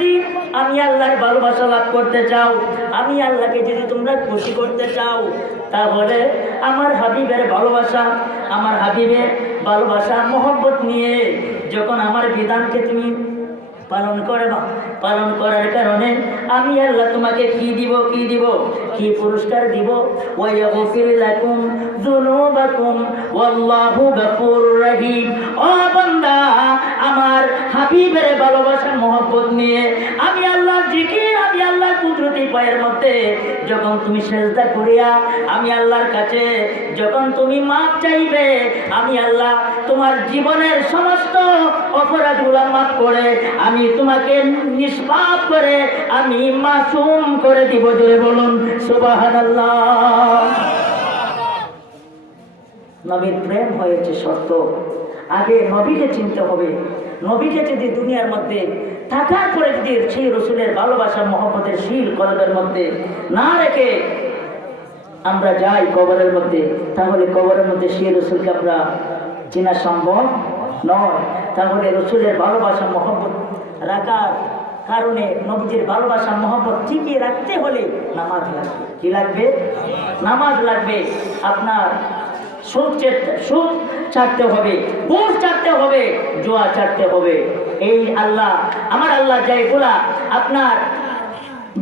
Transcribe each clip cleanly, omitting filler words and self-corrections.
যদি আমি আল্লাহর ভালোবাসা লাভ করতে চাও, আমি আল্লাহকে যদি তোমরা খুশি করতে চাও, তাহলে আমার হাবিবের ভালোবাসা, আমার হাবিবের ভালোবাসা মহব্বত নিয়ে যখন আমার বিধানকে তুমি পালন করার কারণে আমি আল্লাহ তোমাকে কি দিব, কি পুরস্কার দিব? ওয়ায়াগফির লাকুম যুনুবাকুম ওয়াল্লাহু গফুরুর রহিম। ও বান্দা, আমার হাবিবের ভালোবাসার মহব্বত নিয়ে আমি আল্লাহর জিকির, আমি আল্লাহর কুদরতি পায়ের মধ্যে যখন তুমি সেজদা করিয়া আমি আল্লাহর কাছে যখন তুমি মাপ চাইবে, আমি আল্লাহ তোমার জীবনের সমস্ত অপরাধগুলো মাফ করে আমি তোমাকে নিষ্পাপ করে আমি মাসুম করে দিব। জোরে বলুন সুবহানাল্লাহ। নবীর প্রেম হয়েছে শর্ত। আগে নবীকে চিনতে হবে। নবীকে যদি দুনিয়ার মধ্যে থাকার পরে যদি সেই রসুলের ভালোবাসা মহব্বতের শীল কলবের মধ্যে না রেখে আমরা যাই কবরের মধ্যে, তাহলে কবরের মধ্যে সেই রসুলকে আমরা চেনা সম্ভব নয়। তাহলে রসুলের ভালোবাসা মহব্বত রাখার কারণে নবীজির ভালোবাসা মহব্বত ঠিকই রাখতে হলে নামাজ লাগবে। কি লাগবে? নামাজ লাগবে। আপনার সুদ ছাড়তে হবে, ঘুষ ছাড়তে হবে, জুয়া ছাড়তে হবে। এই আল্লাহ, আমার আল্লাহ যেগুলা আপনার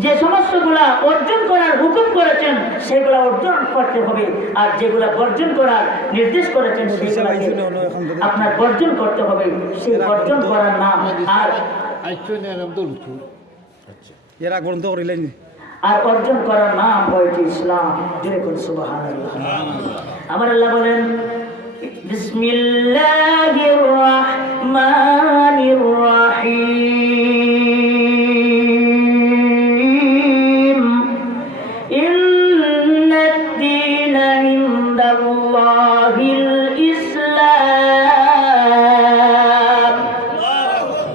যে সমস্তগুলা অর্জন করার হুকুম করেছেন সেগুলা অর্জন করতে হবে, আর যেগুলা বর্জন করার নির্দেশ করেছেন সেগুলাকে আপনার বর্জন করতে হবে। সেই বর্জন করার নাম আর অর্জন করার নাম হয়েছে ইসলাম। সুবহানাল্লাহ। আমার আল্লাহ বলেন বিসমিল্লাহির রাহমানির রাহিম ইন্নাদ-দীনা ইনদাল্লাহিল ইসলাম।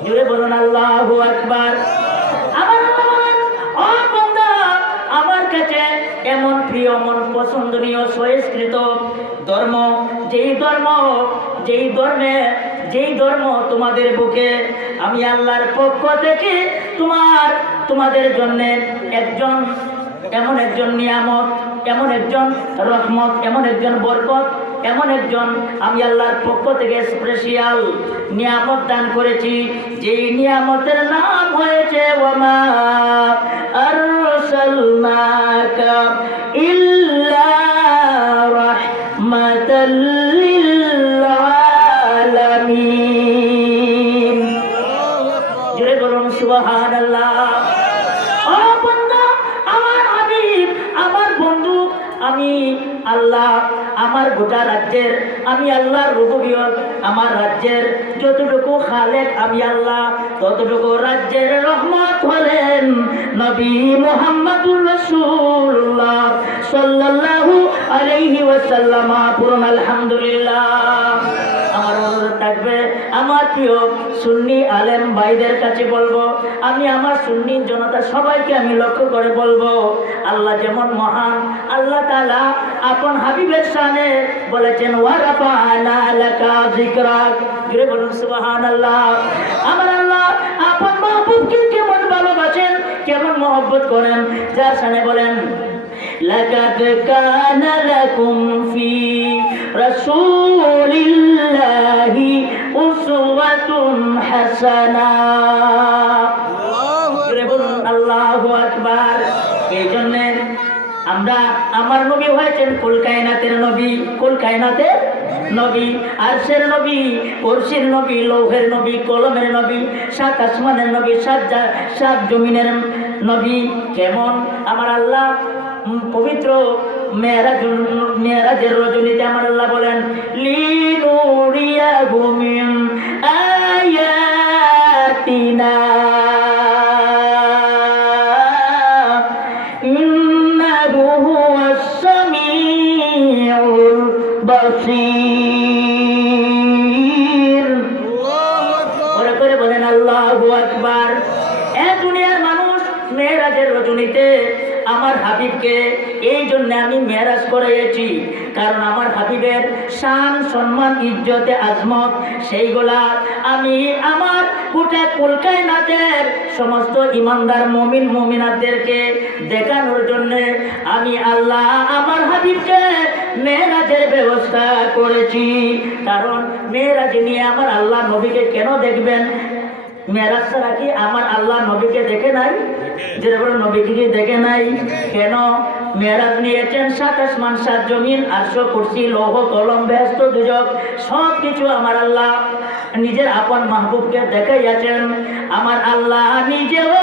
জোরে বলুন আল্লাহু আকবার। এমন প্রিয়, মন পছন্দনীয়, সহিষ্কৃত ধর্ম, যেই ধর্ম তোমাদের বুকে আমি আল্লাহর পক্ষ থেকে তোমাদের জন্য এমন একজন নিয়ামত, এমন একজন রহমত, এমন একজন বরকত, এমন একজন আমি আল্লাহর পক্ষ থেকে স্পেশাল নিয়ামত দান করেছি, যেই নিয়ামতের নাম হয়েছে ওয়ামা আরসালনাকা ইল্লা রাহমাতাল লিল আলামিন। জোরে বলুন সুবহানাল্লাহ। ও বান্দা, আমার হাবিব, আমার বন্ধু, আমি আল্লাহ আমার গোটা রাজ্যের, আমি আল্লাহর রুবুবিয়ত, আমার রাজ্যের যতটুকু খালেক আমি আল্লাহ, ততটুকু রাজ্যের রহমত হলেন নবী মুহাম্মদুর রাসূলুল্লাহ সাল্লাল্লাহু আলাইহি ওয়াসাল্লাম। পূর্ণ আলহামদুলিল্লাহ। আমার অনুরোধ থাকবে, আমার প্রিয় সুন্নি আলেম ভাইদের কাছে বলবো, আমি আমার সুন্নি জনতা সবাইকে আমি লক্ষ্য করে বলবো, আল্লাহ যেমন মহান, আল্লাহ তাআলা আপন হাবিবের শানে বলেছেন ওয়া রাফা'না লাকা যিকরাক। জোরে বলুন সুবহানাল্লাহ। আমার আল্লাহ আপন মাহবুবকে কেমন ভালোবাসেন, কেমন মহব্বত করেন, যার শানে বলেন লাকাদ কানা লাকুম ফি রাসূলিল্লাহি উসওয়াতুন হাসানাহ। জোরে বলুন আল্লাহু আকবার। এই জন্য আমরা, আমার নবী হয়েছেন কুল কায়নাতের নবী, কুল কায়নাতের নবী, আরশের নবী, কুরসির নবী, লৌহের নবী, কলমের নবী, সাত আসমানের নবী, সাত জমিনের নবী। কেমন আমার আল্লাহ পবিত্র মেরাজের রজনীতে আমার আল্লাহ বলেন লিনুরিয়াহু মিন আয়াতিনা ইন্নাহু হুয়াস সামিউল বাসীর। ওরা করে বলেন আল্লাহু আকবার। এ দুনিয়ার মানুষ মেরাজের রজনীতে আমার হাবিবকে এই জন্য আমি মেরাজ করেছি, কারণ আমার হাবিবের শান, সম্মান, ইজ্জতে, আজমত সেইগুলা আমি আমার গোটা কুলকায়নাতের সমস্ত ইমানদার মুমিন মুমিনাতদেরকে দেখানোর জন্য আমি আল্লাহ আমার হাবিবকে মেরাজের ব্যবস্থা করেছি। কারণ মেরাজ নিয়ে আমার আল্লাহ নবীকে কেন দেখবেন? মেরাজ ছাড়া কি আমার আল্লাহ নবীকে দেখে নাই? যেরকম নবীকে কি দেখে নাই? কেন? মেরাজ নিয়েছেন ৭ আসমান ৭ জমিন, আরশ, কুরসি, লৌহ কলম, বেহেশত দুজক সব কিছু আমার আল্লাহ নিজের আপন মাহবুবকে দেখাইয়াছেন। আমার আল্লাহ নিজেও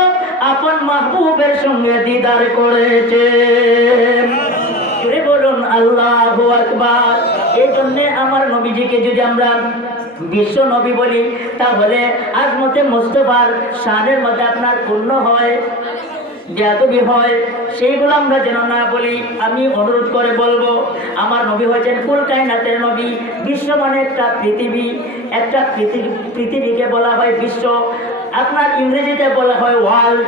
আপন মাহবুবের সঙ্গে দিদার করেছেন। বলুন আল্লাহু আকবার। এই জন্য আমার নবীজিকে যদি আমরা বিশ্ব নবী বলি, তাহলে আজমতে মুস্তাফার শানের মধ্যে আপনার পূর্ণ হয়, বেয়াদবি হয়, সেইগুলো আমরা যেন না বলি। আমি অনুরোধ করে বলবো, আমার নবী হয়েছেন কুল কায়নাতের নবী। বিশ্ব মানে একটা পৃথিবী, একটা পৃথিবীকে বলা হয় বিশ্ব। আপনার ইংরেজিতে বলা হয় ওয়ার্ল্ড,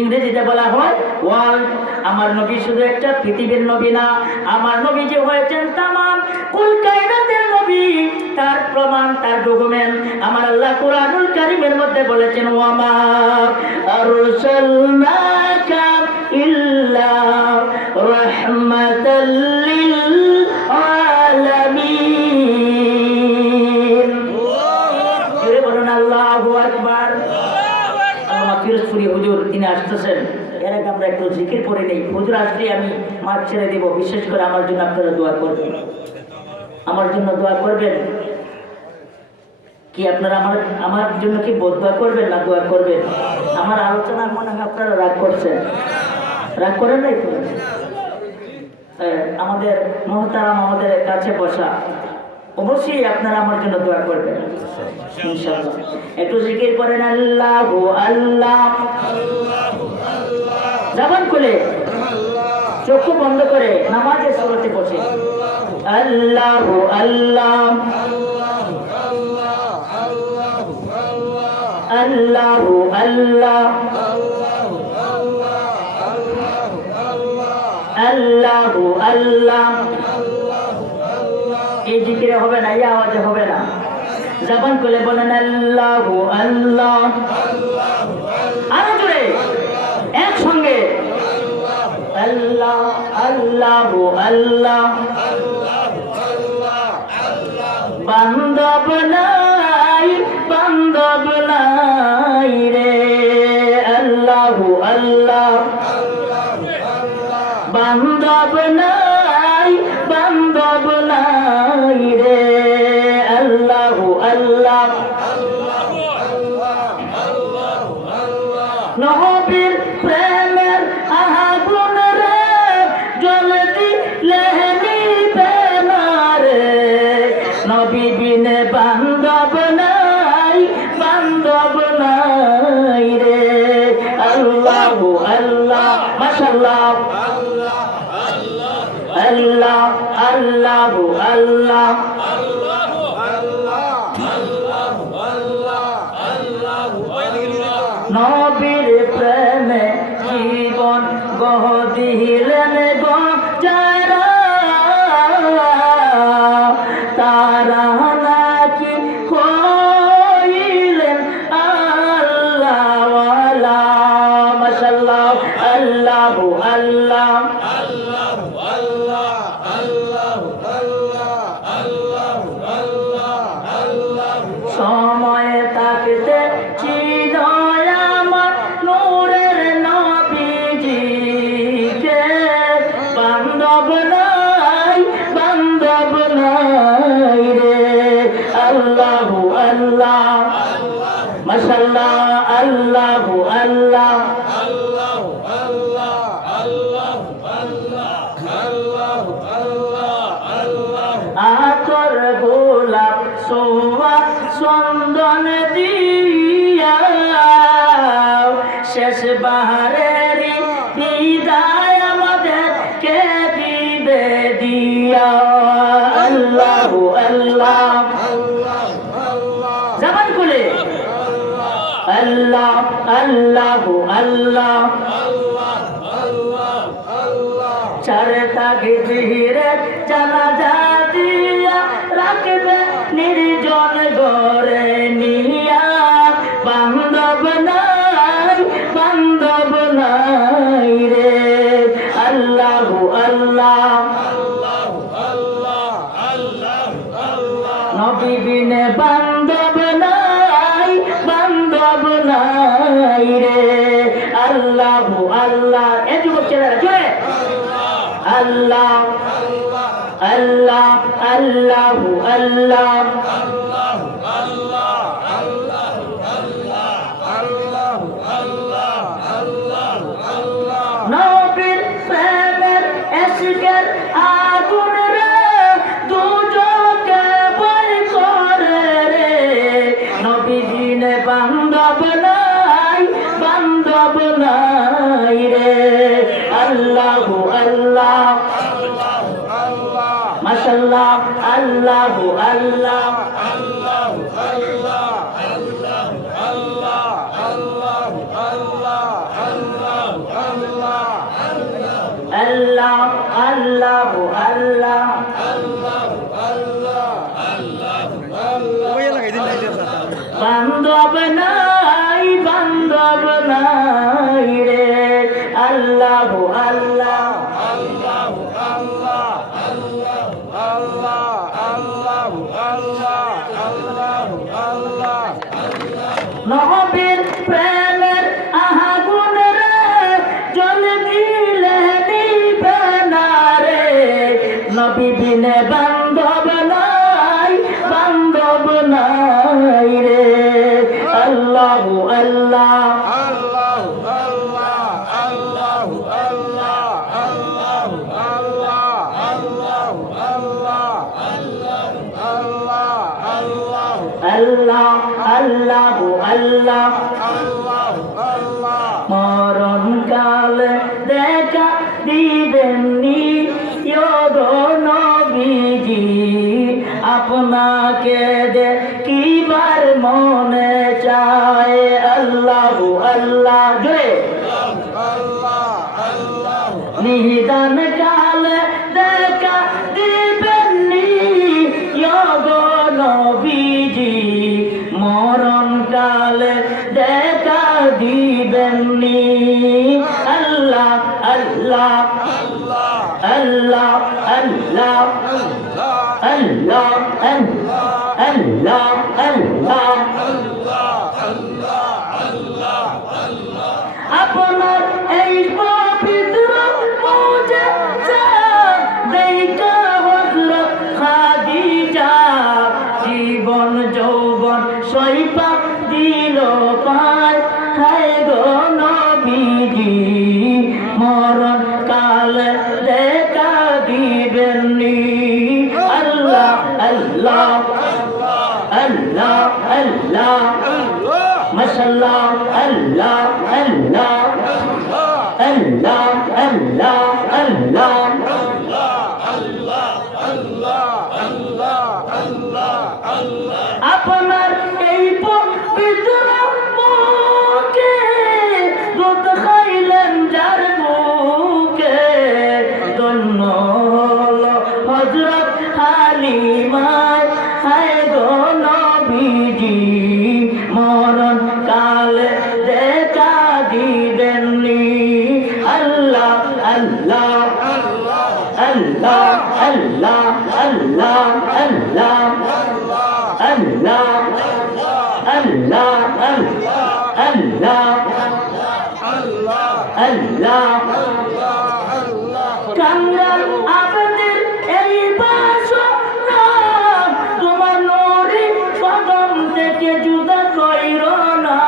ইংরেজিতে বলা হয় ওয়ার্ল্ড। আমার নবী শুধু একটা পৃথিবীর নবী না, আমার নবী যে হয়েছেন তামাম কুল কায়নাতের নবী। তার প্রমাণ, তার ডকুমেন্ট আমার আল্লাহ কুরআনুল কারীমের মধ্যে বলেছেন, ওয়ামা আরসালনাকা ইল্লা রাহমাতাল লিল আলামিন। জোরে বলুন আল্লাহু আকবার। হুজুর তিনি আসতেছেন, এর আগে আমরা একটু জিকির করে নেই। হুজুর আসলে আমি মাঠ ছেড়ে দিব। বিশেষ করে আমার জন্য আপনারা দোয়া করবেন, আমার জন্য দোয়া করবেন। কি আপনারা আমার জন্য কি বদদোয়া করবেন না দোয়া করবেন? আমার আলোচনার মনে হয় আপনারা রাগ করছেন, রাগ করেন নাই তো? আমাদের মহতারাম আমাদের কাছে বসা, অবশ্যই আপনারা আমার জন্য দোয়া করবেন ইনশাআল্লাহ। একটু জিকির করেন আল্লাহু আল্লাহ, জবান খুলে চোখ বন্ধ করে নামাজের সুরতে বসে আল্লাহু আল্লাহ আল্লাহু আল্লাহ আল্লাহু আল্লাহ। এই জিকিরে হবে না, এই আওয়াজে হবে না। জবান খুলে বলেন আল্লাহু আল্লাহ, আরো জোরে একসঙ্গে আল্লাহ আল্লাহু আল্লাহ। বান্দব নাই, বান্দব নাই রে আল্লাহু আল্লাহ। বান্দব নাই, বান্দব নাই রে আল্লাহু আল্লাহ। নবীর প্রেমের আগুন রে জ্বলতি লেহনি বেনারে, নবী বিনে বান্ধব নাই, বান্ধব নাই রে আল্লাহু আল্লাহ। মাশাআল্লাহ আল্লাহ আল্লাহু আল্লাহ। নবীর প্রেমে জীবন গহ দিলেন গো যারা, তারা নাকি হইলেন আল্লাহওয়ালা। মাশাআল্লাহ আল্লাহু আল্লাহ। সময় থাকতে চিন আমার নূরের নবীজিকে, বান্ধব নাই, বান্ধব নাই রে আল্লাহু আল্লাহ। মাশাআল্লাহ আল্লাহু আল্লাহ। আতর গোলাপ সোয়া চন্দন দিয়া শেষ বাহারের বিদায় আমাদের কে দিবে দিয়া আল্লাহু আল্লাহ। জবান খুলে আল্লাহ আল্লাহু আল্লাহ। চার তাকবীরে জানাজা দিয়া রাখবে নির্জন ঘরে নিয়া, বান্ধব নাই, বান্ধব নাই রে। আল্লাহ আল্লাহ নবী বিনে বান্ধব নাই, বান্ধব নাই রে। আল্লাহ আল্লাহ এ যুবক ছেলেরা জোরে আল্লাহ আল্লাহ আল্লাহ আল্লাহ নবীর প্রেমের এশকের আগুন রে দুজকে বই করে রে। নবী বিনে বান্ধব নাই, বান্ধব নাই রে। আল্লাহ আল্লাহ মাশাআল্লাহ আল্লাহ আল্লাহ আল্লাহ আল্লাহ আল্লাহ বান্ধব নাই, বান্ধব নাই রে। আল্লাহ আল্লাহ নবীর প্রেমের আগুন রে জল দিলে নিবে না রে। নবী বিনে বান্ধব নাই, বান্ধব নাই রে। আল্লাহ আল্লাহ আল্লাহ আল্লাহ আল্লাহ মরণ কালে দেখা দিবেননি গো নবীজি। আপনাকে দেখিবার মনে চায়। আল্লাহ আল্লাহ জয় নিদান কালে দেখা দিবেননি গো নবীজি। মরণ কালে দেখা দিবেননি। আল্লাহ আল্লাহ আল্লাহ আল্লাহ আল্লাহ আল্লাহ আল্লাহ আপনার এই পবিত্র মুজিজা দেখা হযরত খাদিজা জীবন যৌবন সইপা দিল পায়। হায় গো নবীজি মরণ কালে দেখা দিবেননি। আল্লাহ আল্লাহ আল্লাহ আল্লাহ মাশাআল্লাহ আল্লাহ আল্লাহ আল্লাহ আল্লাহ আল্লাহ আপনার এই পবিত্র মুখে দুধ খাইলেন যার বুকে। ধন্য হলো হযরত হালিমা। হায় গো নবীজি মরণ কালে দেখা দিবেননি। আল্লাহ আল্লাহ আল্লাহ আল্লাহ আল্লাহ আল্লাহ আল্লাহ আল্লাহ আল্লাহ আল্লাহ কাঙ্গাল আপনাদের এই বাসনা তোমার নূরে কদম থেকে জুদা কইরো না।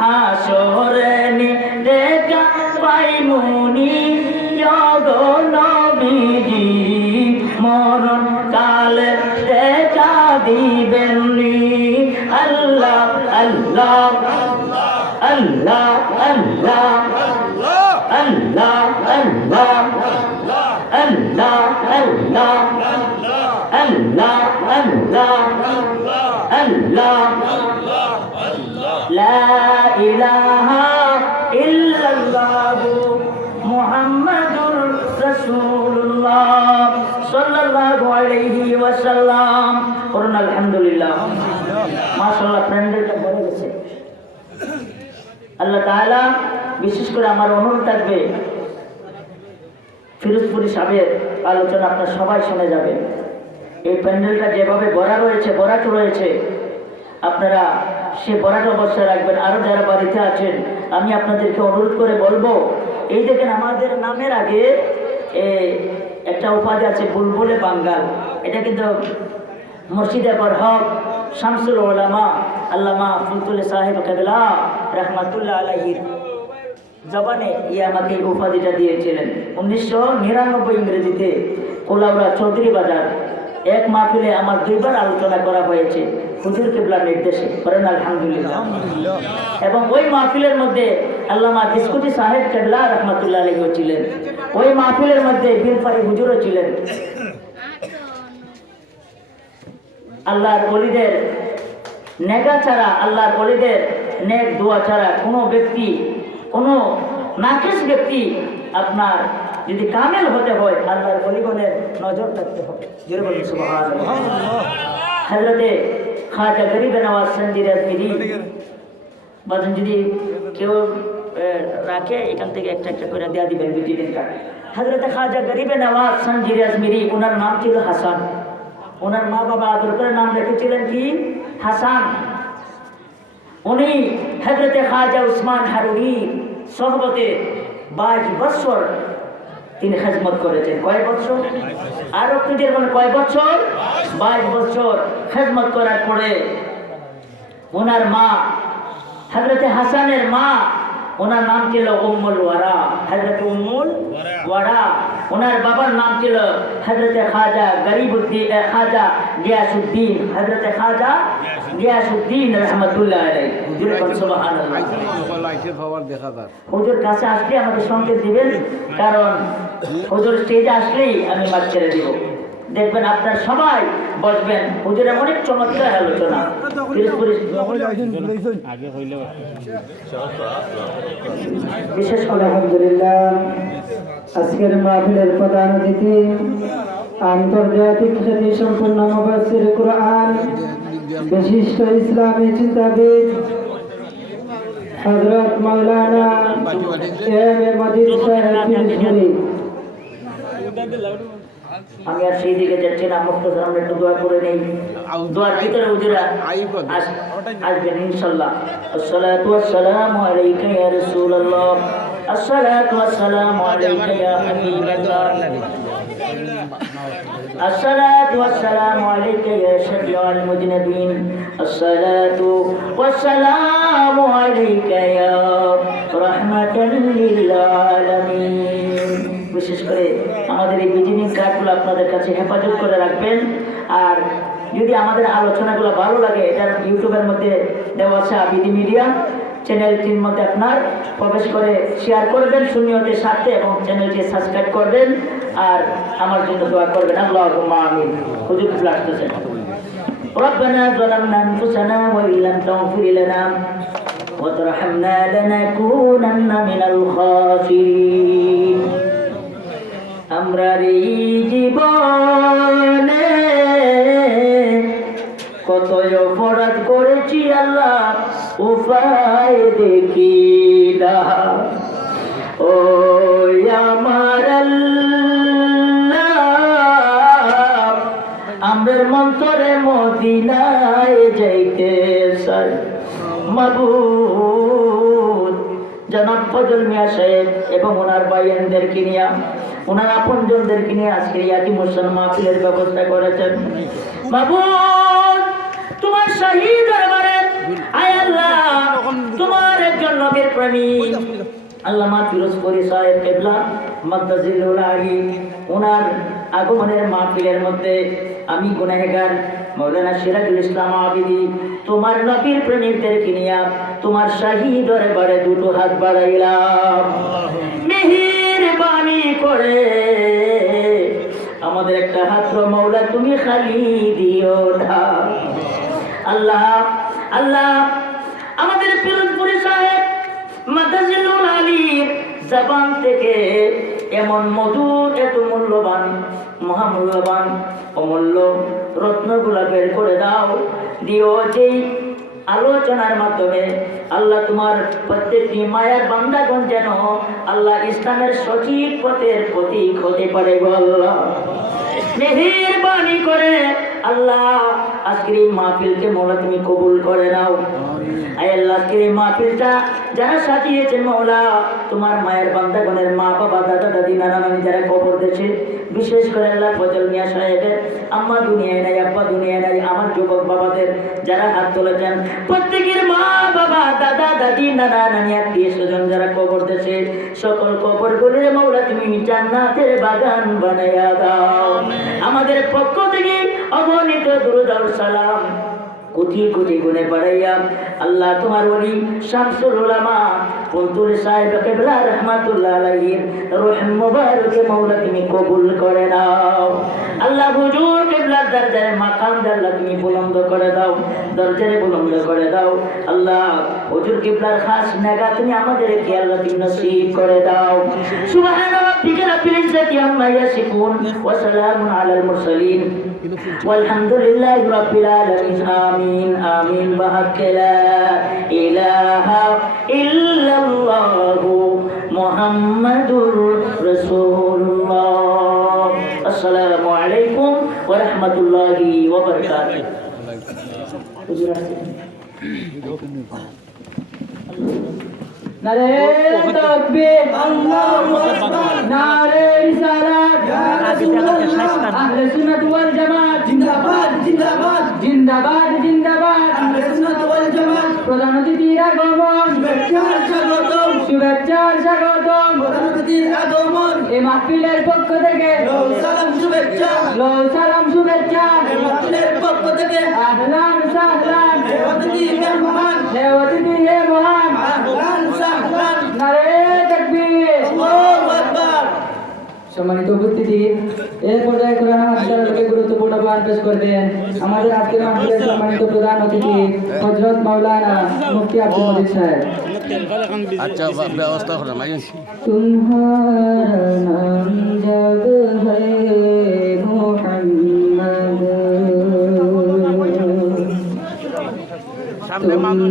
হাসরে দেখা পাইমুনি গো নবীজি মরণ কালে দেখা দিবেননি। আল্লাহ আল্লাহ আল্লাহ আল্লাহ আল্লাহ আল্লাহ আল্লাহ আল্লাহ আল্লাহ আল্লাহ আল্লাহ লা ইলাহা ইল্লাল্লাহ মুহাম্মাদুর রাসূলুল্লাহ সাল্লাল্লাহু আলাইহি ওয়াসাল্লাম। করুন আলহামদুলিল্লাহ। মাশাআল্লাহ, প্যান্ডেলটা ভরে গেছে। আল্লাহ তাআলা বিশেষ করে আমার অনুরোধ থাকবে, ফিরোজপুরি সাহেবের আলোচনা আপনার সবাই শুনে যাবেন। এই প্যান্ডেলটা যেভাবে ভরাট রয়েছে, আপনারা সে ভরাট অবস্থায় রাখবেন। আরও যারা বাড়িতে আছেন, আমি আপনাদেরকে অনুরোধ করে বলবো, এই দেখেন আমাদের নামের আগে একটা উপাধি আছে বুলবুলে বাঙ্গাল। এটা কিন্তু মুর্শিদে বরহক শামসুল উলামা আল্লামা ফুলতুল সাহেব কেবলা রহমাতুল্লাহ আলাইহির জবানে আমাকে এই উপাধিটা দিয়েছিলেন 1999 ইংরেজিতে কোলাউড়া চৌধুরী বাজার এক মাহফিলে আমার 2 বার আলোচনা করা হয়েছে হুজুর কিবলার নির্দেশে, করেন আলহামদুলিল্লাহ। এবং ওই মাহফিলের মধ্যে আল্লামা দিসকুতি সাহেব কেবলা রহমাতুল্লাহ আলাইহি ছিলেন। ওই মাহফিলের মধ্যে বিলফারি হুজুরও ছিলেন। আল্লাহর ওলিদের নেগা ছাড়া, আল্লাহর ওলিদের নেক দোয়া ছাড়া কোনো ব্যক্তি, কোনো নাকিস ব্যক্তি আপনার যদি কামেল হতে হয়, আল্লাহর ওলিগণের নজর রাখতে হবে। জোরে বলুন সুবহানাল্লাহ। হযরতে খাজা গরিব নওয়াজ সঞ্জির আজমিরি বাজন যদি কেউ রাখে, এখান থেকে একটা একটা করে দেওয়া দিবেন 2 দিন কাটে। হযরতে খাজা গরিব নওয়াজ সঞ্জির আজমিরি, ওনার নাম ছিল হাসান। ওনার মা বাবা আদর করে নাম রেখেছিলেন কি? হাসান। উনি হযরতে খাজা উসমান হারুনি সোহবতে 22 বছর তিনি খেদমত করেছেন। কয় বছর? আর আপনাদের মানে কয় বছর? 22 বছর খেদমত করার পরে ওনার মা হযরতে হাসানের মা, ওনার নাম ছিল উম্মুল ওয়ারা, হযরত উম্মুল ওয়ারা। ওনার বাবার নাম ছিল হযরতে খাজা গরিবউদ্দিন, খাজা গিয়াসউদ্দিন, হযরতে খাজা গিয়াসউদ্দিন রহমাতুল্লাহ আলাইহি। সুবহানাল্লাহ। হুজুর কাছে আসলে আমাকে সংকেত দিবেন, কারণ হুজুর স্টেজে আসলেই আমি মাঠ ছেড়ে দিব। দেখবেন আপনার সবাই বসবেন, হুজুরের অনেক চমৎকার আলোচনা। বিশেষ করে আলহামদুলিল্লাহ আজকের মাহফিলের প্রধান অতিথি আন্তর্জাতিক খ্যাতি সম্পন্ন মুফাসসির কুরআন, বিশিষ্ট ইসলামী চিন্তাবিদ হযরত মাওলানা এম এ মদিন সাহেব ফিরোজপুরি। আমি আর সেই দিকে যাচ্ছি না, মুক্তসর আমরা একটু দোয়া করে নেই। দোয়ার ভিতরে হুজুরা আসবেন ইনশাআল্লাহ। আসসালাতু ওয়াসসালামু আলাইকা ইয়া রাসূলুল্লাহ, আসসালাতু ওয়াসসালামু আলাইকা ইয়া হাবিবাল্লাহ, আসসালাতু ওয়াসসালামু আলাইকা ইয়া শাফিউল মুজনিবিন, আসসালাতু ওয়াসসালামু আলাইকা ইয়া রাহমাতাল লিল আলামিন। বিশেষ করে আমাদের এই ভিজিটিং কার্ডগুলো আপনাদের কাছে হেফাজত করে রাখবেন। আর যদি আমাদের আলোচনাগুলো ভালো লাগে, এটা ইউটিউবের মধ্যে দেওয়া আছে আবিদি মিডিয়া চ্যানেলটির মধ্যে আপনার প্রবেশ করে শেয়ার করবেন সুন্নিয়তের সাথে, এবং চ্যানেলটি সাবস্ক্রাইব করবেন। আর আমার জন্য দোয়া করবেন। আল্লাহুম্মা আমিন। হুজুর আসতেছেন। ربنا ظلمنا أنفسنا وإن لم تغفر لنا وترحمنا لنكونن من الخاسرين। আমরা এই জীবনে কত অপরাধ করেছি আল্লাহ, উপায় দেখি না। ও আমার আল্লাহ, আমরার মন্তরে মদিনায় যাইতে চাই। মাবুদ জনাব ফজল মিয়া সাহেব এবং ওনার ভাইয়ানদেরকে নিয়ে, ওনার আপনজনদেরকে নিয়ে আজকে ইয়াতি মুসলমান মাহফিলের ব্যবস্থা করেছেন। মাবুদ তোমার শাহী দরবারে আয় আল্লাহ, তোমার একজন নবীর প্রেমিক আল্লামা ফিরোজপুরি সাহেব কেবলা মাদ্দাজিল্লুল আলী, ওনার আগমনের মাহফিলের মধ্যে আমি গুনাহগার মাওলানা সিরাজুল ইসলাম আবিদি তোমার নবীর প্রেমিকদেরকে নিয়ে তোমার শাহী দরবারে 2 হাত বাড়াইলাম। মেহেরবানি করে আমাদের একটা হাত মাওলা তুমি খালি দিও না। আল্লাহ আল্লাহ, আমাদের ফিরোজপুরি সাহেব মাদ্দাজিল্লুল আলীর জবান থেকে এমন মধুর, এত মূল্যবান, মহামূল্যবান অমূল্য রত্নগুলা বের করে দাও, দিও যেই আলোচনার মাধ্যমে আল্লাহ তোমার প্রত্যেকটি মায়ের বান্দাগণ যেন আল্লাহ ইসলামের সঠিক পথের প্রতীক হতে পারে গো আল্লাহ। মেহেরবানি করে আল্লাহ আজকের এই মাহফিলকে মৌলা তুমি কবুল করে নাও। আয় আল্লাহ আজকের এই মাহফিলটা যারা সাজিয়েছেন মৌলা, তোমার মায়ের বান্দাগণের মা বাবা দাদা দাদি নানা নানি যারা কবর দেশে, বিশেষ করে আল্লাহ ফজল মিয়া সাহেবের আম্মা দুনিয়ায় নাই, আব্বা দুনিয়ায় নাই, আমার যুবক বাবাদের যারা হাত তুলেছেন, প্রত্যেকের মা বাবা দাদা দাদি নানা নানি আত্মীয় স্বজন যারা কবর দেশে, সকল কবর গুলির মৌলা তুমি জান্নাতের বাগান বানাইয়া দাও। আমাদের পক্ষ থেকে অগণিত দুরূদ ও সালাম কোটি কোটি গুণে বাড়াইয়া আল্লাহ তোমার ওলি শামসুল উলামা ফজলুল সাহেব কিবলা রাহমাতুল্লাহ আলাইহির রূহ মুবারকে মওলা তুমি কবুল করে নাও। আল্লাহ হুজুর কিবলার দরজায় মাকাম আল্লাহ তুমি বুলন্দ করে দাও, দরজায় বুলন্দ করে দাও। আল্লাহ হুজুর কিবলার খাস নেগা তুমি আমাদেরকে আল্লাহ তুমি নসিব করে দাও। সুবহানা রাব্বিকা রাব্বিল ইজ্জাতি আম্মা ইয়াসিফুন ওয়া সালামুন আলাল মুরসালিন ওয়ালহামদুলিল্লাহি রাব্বিল আলামিন। আমিন আমিন বিহাক্কি লা ইলাহা ইল্লাল্লাহু মুহাম্মাদুর রাসূলুল্লাহ। আসসালামু আলাইকুম ওয়া রাহমাতুল্লাহি ওয়া বারাকাতুহু। নারে তাকবীর, আল্লাহু আকবার, নারে রিসালাত, আহলে সুন্নাত ওয়াল জামাত জিন্দাবাদ জিন্দাবাদ জিন্দাবাদ জিন্দাবাদ, আহলে সুন্নাত ওয়াল জামাত। প্রধান অতিথির আগমন, শুভেচ্ছা স্বাগতম, প্রধান অতিথির আগমন। এই মাহফিলের পক্ষ থেকে লো সালাম শুভেচ্ছা, লো সালাম শুভেচ্ছা। এই মাহফিলের পক্ষ থেকে আহলান সাহলান, হে অতিথি হে মহান, হে অতিথি হে মহান, আহলান সাহলান, নারে তাকবীর, আল্লাহু আকবার। সম্মানিত উপস্থিতি, এই পর্যায়ে কোরআন হাদিসের গুরুত্বপূর্ণ বয়ান পেশ করবেন আমাদের আজকের মাহফিলের সম্মানিত প্রধান অতিথি হযরত মাওলানা মুফতি আব্দুল মজিদ সাহেব। আচ্ছা ব্যবস্থা করেন ভাই। तुम्हारा नाम जब है मोहम्मद, সামনে মানুষ